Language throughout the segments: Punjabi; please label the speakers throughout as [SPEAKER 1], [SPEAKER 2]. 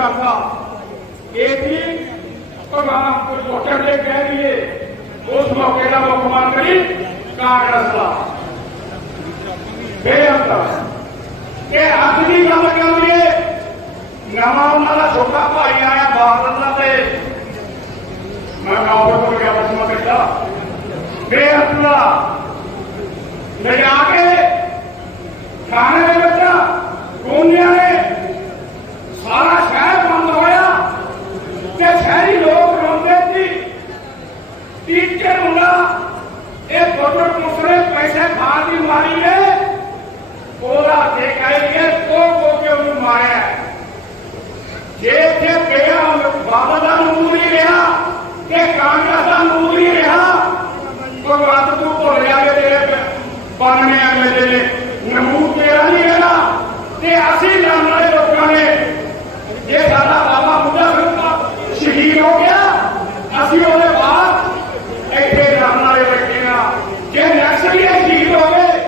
[SPEAKER 1] ਇਹ ਸੀ ਭਗਵਾਨ ਕੁਝ ਵੋਟਰ ਦੇ ਕਹਿ ਦਈਏ। ਉਸ ਮੌਕੇ ਦਾ ਮੁੱਖ ਮੰਤਰੀ ਕਾਂਗਰਸ ਦਾ। ਬੇਅੰਤ। ਕਿ ਅੱਜ ਦੀ ਗੱਲ ਕਰ ਲਈਏ ਨਵਾਂ ਉਹਨਾਂ ਦਾ ਛੋਟਾ ਭਾਈ ਆਇਆ ਬਾਦਲਾਂ ਤੇ। ਮੈਂ ਕਾਬਰ ਕੋਲ ਗਿਆ ਬਸਮਾ ਬੇਟਾ ਬੇਅੰਤ ਦਾ। ਲਿਜਾ ਕੇ ਥਾਣੇ ਦੇ ਵਿੱਚ ਗੋਨਿਆਂ ਨੇ ਸਾਰਾ ਸ਼ਹਿਰ ਬੰਦ ਹੋਇਆ ਤੇ ਸ਼ਹਿਰੀ ਲੋਕ ਰੋਂਦੇ ਸੀ ਟੀਚਰ ਮੁੰਡਾ ਇਹ ਫੋਟੋ ਮੁਸਰੇ ਪੈਸੇ ਖਾਣ ਦੀ ਮਾਰੀ ਨੇ ਉਹਦਾ ਤੇ ਕਹੇਗੇ ਕੋ ਕੋ ਕੇ ਉਹਨੂੰ ਮਾਰਿਆ ਜੇ ਤੇ ਪਿਆ ਬਾਬਾ ਦਾ ਨੂਰ ਨਹੀਂ ਰਿਹਾ, ਕਿ ਕਾਂਗਰਸ ਦਾ ਨੂਰ ਨਹੀਂ ਰਿਹਾ। ਭਗਵੰਤ ਤੂੰ ਭੁੱਲ ਜਾ ਕੇ ਤੇਰੇ ਪਾਣਨੇ ਐਮਐਲਏ ਨੇ ਨਮੂਦ ਤੇਰਾ ਨਹੀਂ ਹੈਗਾ, ਤੇ ਅਸੀਂ ਲੜਨ ਵਾਲੇ ਲੋਕਾਂ ਨੇ। ਜੇ ਸਾਡਾ ਬਾਬਾ ਬੁੱਢਾ ਸਿੰਘ ਸ਼ਹੀਦ ਹੋ ਗਿਆ, ਅਸੀਂ ਉਹਦੇ ਬਾਅਦ ਇੱਥੇ ਲੜਨ ਵਾਲੇ ਬੈਠੇ ਆ। ਜੇ ਨਕਸਲੀ ਸ਼ਹੀਦ ਹੋ ਗਏ,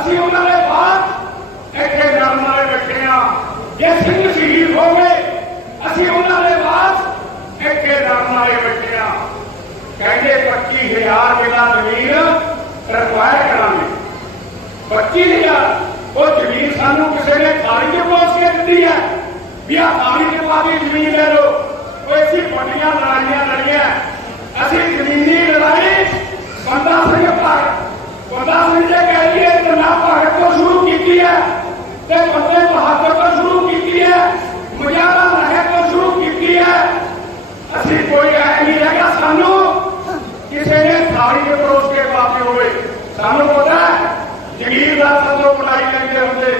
[SPEAKER 1] ਅਸੀਂ ਉਹਨਾਂ ਦੇ ਬਾਅਦ ਇੱਥੇ ਲੜਨ ਵਾਲੇ ਬੈਠੇ ਆ। ਜੇ ਸਿੰਘ ਸ਼ਹੀਦ ਹੋ ਗਏ, ਅਸੀਂ ਉਹਨਾਂ ਦੇ ਬਾਅਦ ਇੱਥੇ ਲੜਨ ਵਾਲੇ ਬੈਠੇ ਆ ਕਹਿੰਦੇ 25000 ਕਿਲਾ ਜ਼ਮੀਨ ਰਿਕਵਾਇਰ ਕਰਾਂਗੇ। 25000 ਉਹ ਜ਼ਮੀਨ ਸਾਨੂੰ ਕਿਸੇ ਨੇ ਖਾਲੀ ਕੇ ਪੋਸ ਕੇ ਦਿੱਤੀ ਹੈ। ਵੀ ਆ ਖਾਲੀ ਕੇ ਪਾਦੀ ਜ਼ਮੀਨ ਲੈ ਲਓ। ਉਹ ਅਸੀਂ ਵੱਡੀਆਂ ਲੜਾਈਆਂ ਲੜੀਆਂ। ਅਸੀਂ ਜ਼ਮੀਨੀ ਲੜਾਈ ਬੰਦਾ ਸਿੰਘ ਭਗਤ ਬੰਦਾ ਸਿੰਘ ਜੀ ਕਹਿੰਦੇ ਤਨਾ ਭਗਤ ਤੋਂ ਸ਼ੁਰੂ ਕੀਤੀ ਹੈ, ਤੇ ਬੰਦੇ ਬਹਾਦਰ ਤੋਂ ਸ਼ੁਰੂ ਕੀਤੀ ਹੈ ਮੁਜਾਰਾ ਰਹੇ ਤੋਂ ਸ਼ੁਰੂ ਕੀਤੀ ਹੈ। ਅਸੀਂ ਕੋਈ ਕਿਸੇ ਨੇ ਥਾਲੀ ਦੇ ਪਰੋਸ ਕੇ ਪਾਪੇ ਹੋਵੇ, ਸਾਨੂੰ ਪਤਾ ਜਗੀਰ ਦਾ ਸਤੋ ਬਣਾਈ ਲੈਂਦੇ ਹੁੰਦੇ,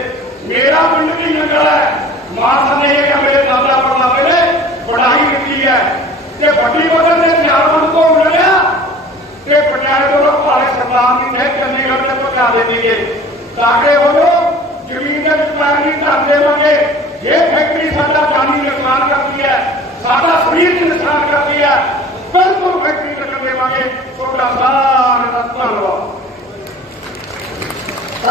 [SPEAKER 1] ਮੇਰਾ ਪਿੰਡ ਵੀ ਨਗਰ ਹੈ ਮਾਸ ਨੇ ਇਹ ਮੇਰੇ ਦਾਦਾ ਪਰਲਾ ਪਹਿਲੇ ਪੜਾਈ ਕੀਤੀ ਹੈ। ਤੇ ਵੱਡੀ ਬਦਲ ਨੇ ਧਿਆਨਵੰਤ ਤੋਂ ਮਿਲਿਆ ਤੇ ਪੰਚਾਇਤ ਵੱਲੋਂ ਭਾਵੇਂ ਸਰਕਾਰ ਦੀ ਨਹਿ ਚੰਡੀਗੜ੍ਹ ਤੇ ਪਹੁੰਚਾ ਦੇਣਗੇ ਤਾਂ ਕਿ ਉਹ ਜ਼ਮੀਨ ਦੇ ਵਿਚਾਰ ਨਹੀਂ ਧਰਦੇ ਮੰਗੇ। ਇਹ ਫੈਕਟਰੀ ਸਾਡਾ ਜਾਨੀ ਨੁਕਸਾਨ ਕਰਦੀ ਹੈ, ਸਾਡਾ ਸਰੀਰ ਨੁਕਸਾਨ ਕਰਦੀ ਹੈ